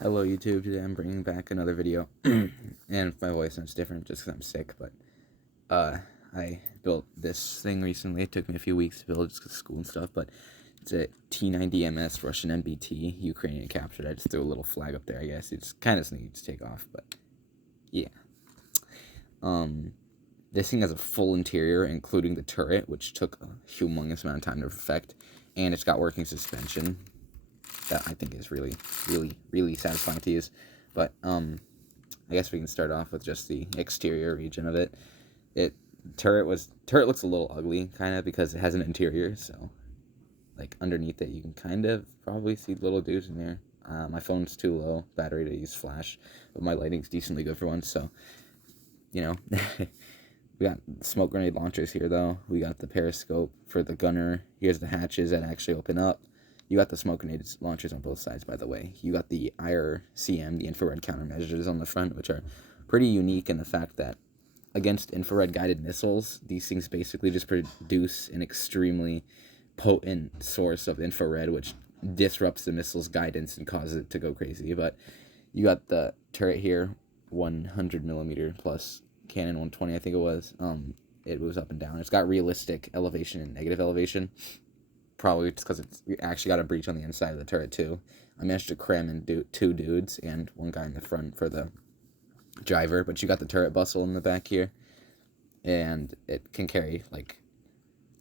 Hello YouTube, today I'm bringing back another video, and my voice sounds different just because I'm sick, but, I built this thing recently. It took me a few weeks to build just because of school and stuff, but it's a T-90MS Russian MBT, Ukrainian captured. I just threw a little flag up there, I guess. It's kind of neat to take off, but, yeah. This thing has a full interior, including the turret, which took a humongous amount of time to perfect, and it's got working suspension. That I think is really satisfying to use. But I guess we can start off with just the exterior region of it. Turret looks a little ugly kind of because it has an interior, so like underneath it you can kind of probably see little dudes in there. My phone's too low battery to use flash, but my lighting's decently good for one, so you know. We got smoke grenade launchers here though. We got the periscope for the gunner. Here's the hatches that actually open up. You got the smoke grenade launchers on both sides, by the way. You got the IRCM, the infrared countermeasures on the front, which are pretty unique in the fact that against infrared guided missiles, these things basically just produce an extremely potent source of infrared, which disrupts the missile's guidance and causes it to go crazy. But you got the turret here, 100 millimeter plus cannon, 120 I think it was. It moves up and down. It's got realistic elevation and negative elevation. Probably just because it's actually got a breach on the inside of the turret too. I managed to cram in two dudes and one guy in the front for the driver, but you got the turret bustle in the back here, and it can carry, like,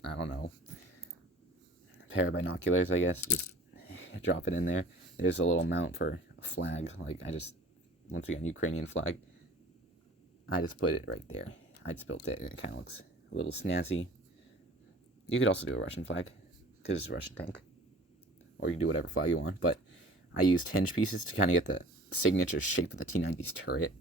I don't know, a pair of binoculars, I guess. Just drop it in there. There's a little mount for a flag, like once again, Ukrainian flag. I just put it right there. I just built it, and it kind of looks a little snazzy. You could also do a Russian flag, because it's a Russian tank, or you can do whatever flag you want, but I used hinge pieces to kind of get the signature shape of the T-90's turret.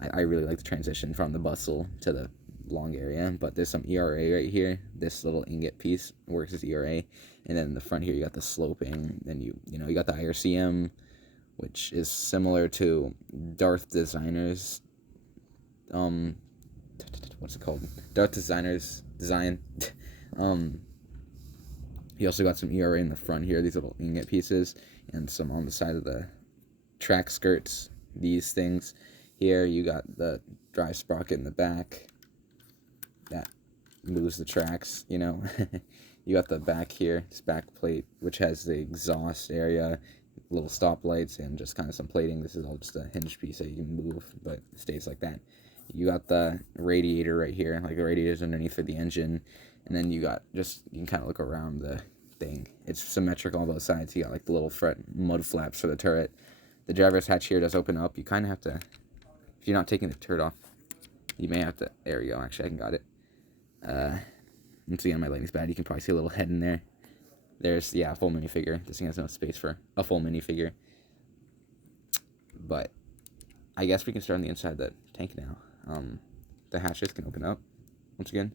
I really like the transition from the bustle to the long area, but there's some ERA right here. This little ingot piece works as ERA, and then in the front here you got the sloping, then you got the IRCM, which is similar to Darth Designer's, what's it called? Darth Designer's design. You also got some ERA in the front here, these little ingot pieces, and some on the side of the track skirts, these things. Here you got the drive sprocket in the back that moves the tracks, you know. You got the back here, this back plate, which has the exhaust area, little stoplights, and just kind of some plating. This is all just a hinge piece that you can move, but it stays like that. You got the radiator right here, like the radiator's underneath for the engine. And then you got you can kind of look around the thing. It's symmetrical on both sides. You got like the little mud flaps for the turret. The driver's hatch here does open up. You kind of have to, if you're not taking the turret off, you may have to, there we go, actually I got it. Once again, my lighting's bad. You can probably see a little head in there. There's, yeah, a full minifigure. This thing has no space for a full minifigure. But I guess we can start on the inside of the tank now. The hatches can open up, once again.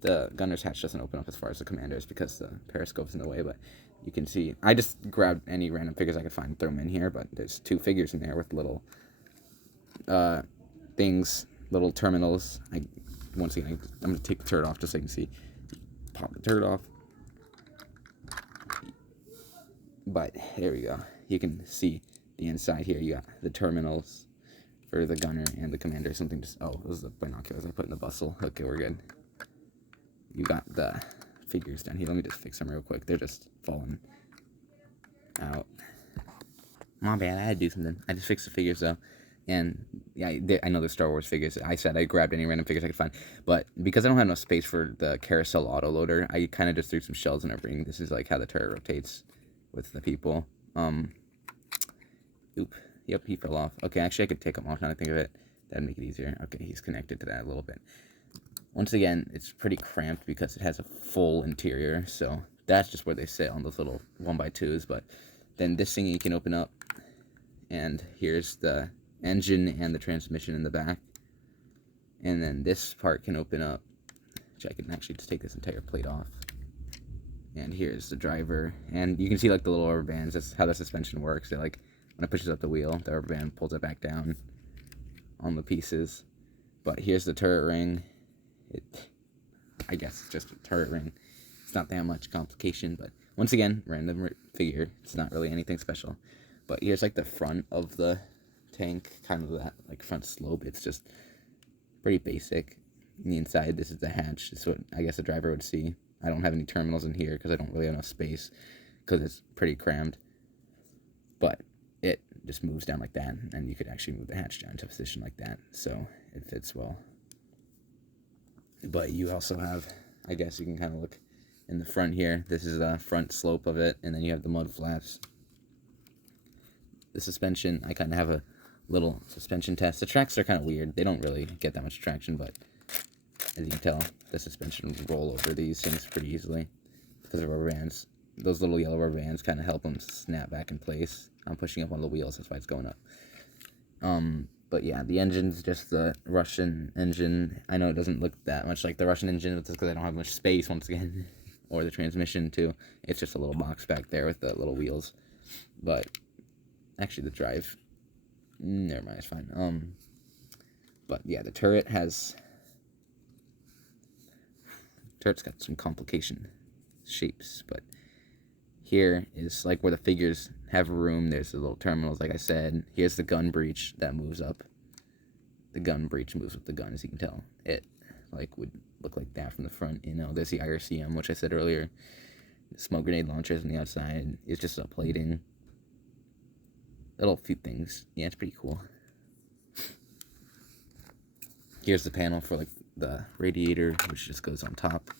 The gunner's hatch doesn't open up as far as the commander's because the periscope's in the way, but you can see, I just grabbed any random figures I could find and throw them in here, but there's two figures in there with little things, little terminals. Once again, I'm going to take the turret off just so you can see. Pop the turret off. But there we go. You can see the inside here. You got the terminals for the gunner and the commander. Something just, oh, those are the binoculars I put in the bustle. Okay, we're good. You got the figures down here. Let me just fix them real quick. They're just falling out. My bad. I had to do something. I just fixed the figures, though. And, yeah, I know they're Star Wars figures. I said I grabbed any random figures I could find. But because I don't have enough space for the carousel autoloader, I kind of just threw some shells and everything. This is, like, how the turret rotates with the people. Oop. Yep, he fell off. Okay, actually, I could take him off now that I think of it. That'd make it easier. Okay, he's connected to that a little bit. Once again, it's pretty cramped because it has a full interior, so that's just where they sit on those little 1x2s, but then this thing you can open up, and here's the engine and the transmission in the back, and then this part can open up, which I can actually just take this entire plate off, and here's the driver, and you can see like the little rubber bands. That's how the suspension works. They, like, when it pushes up the wheel, the rubber band pulls it back down on the pieces. But here's the turret ring. I guess it's just a turret ring. It's not that much complication, but once again, random figure. It's not really anything special. But here's like the front of the tank, kind of that like front slope. It's just pretty basic. On the inside, this is the hatch. This is what I guess a driver would see. I don't have any terminals in here because I don't really have enough space because it's pretty crammed. But it just moves down like that, and you could actually move the hatch down to a position like that, so it fits well. But you also have, I guess you can kind of look in the front here. This is the front slope of it, and then you have the mud flaps. The suspension, I kind of have a little suspension test. The tracks are kind of weird. They don't really get that much traction, but as you can tell, the suspension will roll over these things pretty easily because of rubber bands. Those little yellow rubber bands kind of help them snap back in place. I'm pushing up on the wheels, that's why it's going up. But yeah, the engine's just the Russian engine. I know it doesn't look that much like the Russian engine, it's because I don't have much space once again. Or the transmission too. It's just a little box back there with the little wheels. But actually the drive, never mind, it's fine. But yeah, the turret's got some complication shapes, but here is like where the figures have room. There's the little terminals, like I said. Here's the gun breech that moves up. The gun breech moves with the gun, as you can tell. It like would look like that from the front. You know, there's the IRCM, which I said earlier. The smoke grenade launchers on the outside. It's just a plating. Little few things. Yeah, it's pretty cool. Here's the panel for like the radiator, which just goes on top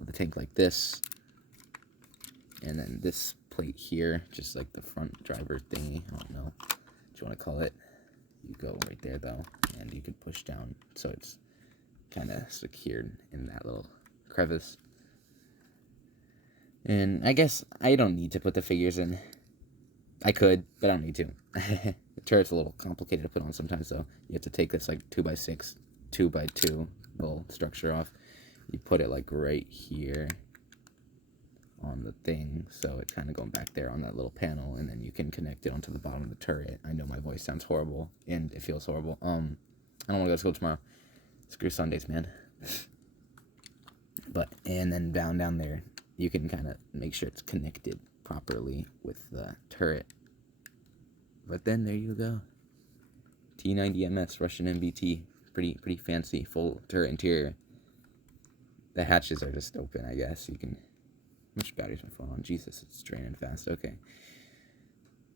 of the tank like this. And then this plate here, just like the front driver thingy, I don't know what you want to call it. You go right there though, and you can push down so it's kind of secured in that little crevice. And I guess I don't need to put the figures in. I could, but I don't need to. The turret's a little complicated to put on sometimes though. You have to take this like 2x6, 2x2 little structure off. You put it like right here on the thing, so it kind of going back there on that little panel, and then you can connect it onto the bottom of the turret. I know my voice sounds horrible, and it feels horrible. I don't want to go to school tomorrow. Screw Sundays, man. But, and then down there, you can kind of make sure it's connected properly with the turret. But then, there you go. T-90MS, Russian MBT. Pretty fancy, full turret interior. The hatches are just open, I guess. You can... How much battery's my phone on? Jesus, it's draining fast. Okay.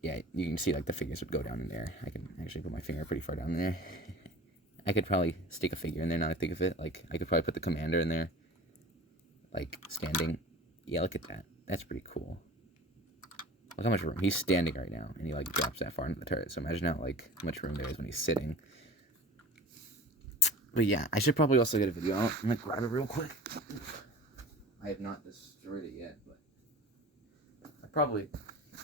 Yeah, you can see like the figures would go down in there. I can actually put my finger pretty far down there. I could probably stick a figure in there now that I think of it. Like, I could probably put the commander in there. Like, standing. Yeah, look at that. That's pretty cool. Look how much room. He's standing right now, and he like drops that far into the turret. So imagine how much room there is when he's sitting. But yeah, I should probably also get a video out. I'm gonna grab it real quick. I have not destroyed it yet, but I probably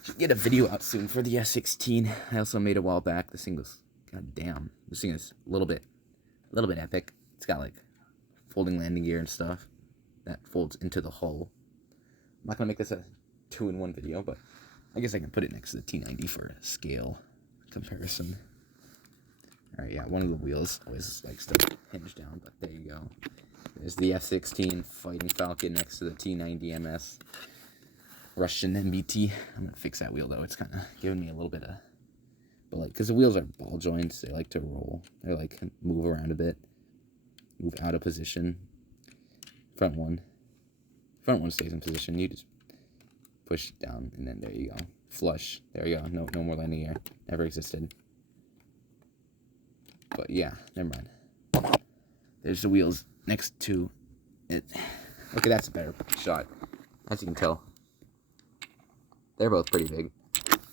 should get a video out soon for the S16. I also made a while back. This thing was, god damn, this thing is a little bit epic. It's got like folding landing gear and stuff that folds into the hull. I'm not gonna make this a 2-in-1 video, but I guess I can put it next to the T90 for a scale comparison. All right, yeah, one of the wheels always likes to hinge down, but there you go. There's the F-16 Fighting Falcon next to the T-90MS Russian MBT. I'm going to fix that wheel, though. It's kind of giving me a little bit of... But, like, because the wheels are ball joints, they like to roll. They, like, move around a bit. Move out of position. Front one stays in position. You just push it down, and then there you go. Flush. There you go. No more landing gear. Never existed. But, yeah, never mind. There's the wheels next to it. Okay, that's a better shot. As you can tell, they're both pretty big.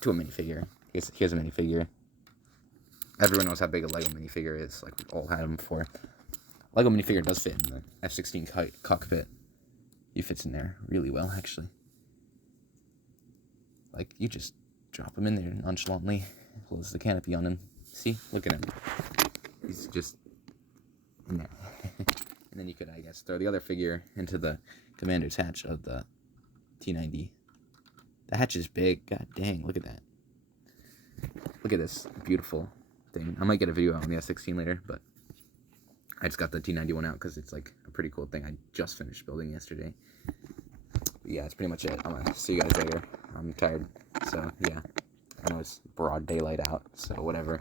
To a minifigure. Here's a minifigure. Everyone knows how big a Lego minifigure is. Like, we've all had them before. Lego minifigure does fit in the F-16 cockpit. He fits in there really well, actually. Like, you just drop him in there nonchalantly. Close the canopy on him. See? Look at him. He's just in there. And then you could, I guess, throw the other figure into the commander's hatch of the T-90. The hatch is big. God dang, look at that. Look at this beautiful thing. I might get a video out on the S16 later, but I just got the T-91 out because it's like a pretty cool thing. I just finished building yesterday. But yeah, that's pretty much it. I'm going to see you guys later. I'm tired. So, yeah. I know it's broad daylight out, so whatever.